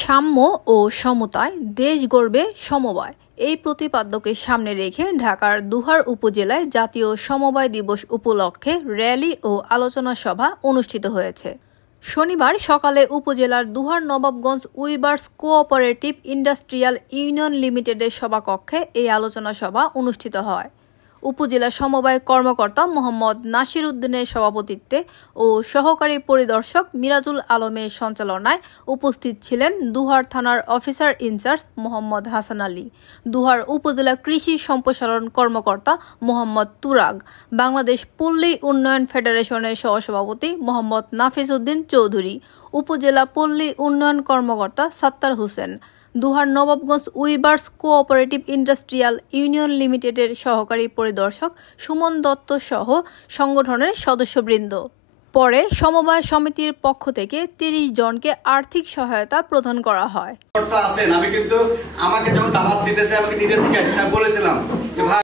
সাম্য ও সমতায় দেশ গড়বে সমবায় এই প্রতিপাদ্যকে সামনে রেখে ঢাকার দুহার উপজেলায় জাতীয় সমবায় দিবস উপলক্ষে র্যালি ও আলোচনা সভা অনুষ্ঠিত হয়েছে। শনিবার সকালে উপজেলার Dohar Nawabganj weavers cooperative industrial union লিমিটেডের সভাকক্ষে এই আলোচনা সভা অনুষ্ঠিত হয়। উপজেলা সমবায় কর্মকর্তা মোহাম্মদ নাসির উদ্দিনের সভাপতিত্বে ও সহকারী পরিদর্শক মিরাজুল আলমের সঞ্চালনায় উপস্থিত ছিলেন দুহার থানার অফিসার ইনচার্জ মোহাম্মদ হাসান আলী, দুহার উপজেলা কৃষি সম্প্রসারণ কর্মকর্তা মোহাম্মদ তুরাগ, বাংলাদেশ পল্লী উন্নয়ন ফেডারেশনের সহসভাপতি মোহাম্মদ নাফিস উদ্দিন চৌধুরী, উপজেলা পল্লী উন্নয়ন কর্মকর্তা Sattar Hossain, Dohar Nawabganj weavers cooperative industrial union লিমিটেডের সহকারী পরিদর্শক সুমন দত্ত সহ সংগঠনের সদস্যবৃন্দ। পরে সমবায় সমিতির পক্ষ থেকে ৩০ জনকে আর্থিক সহায়তা প্রদান করা হয়। আমি কিন্তু আমাকে যখন দাওয়াত দিতে চাই, আমাকে নিজে থেকে বলেছিলাম যে ভাই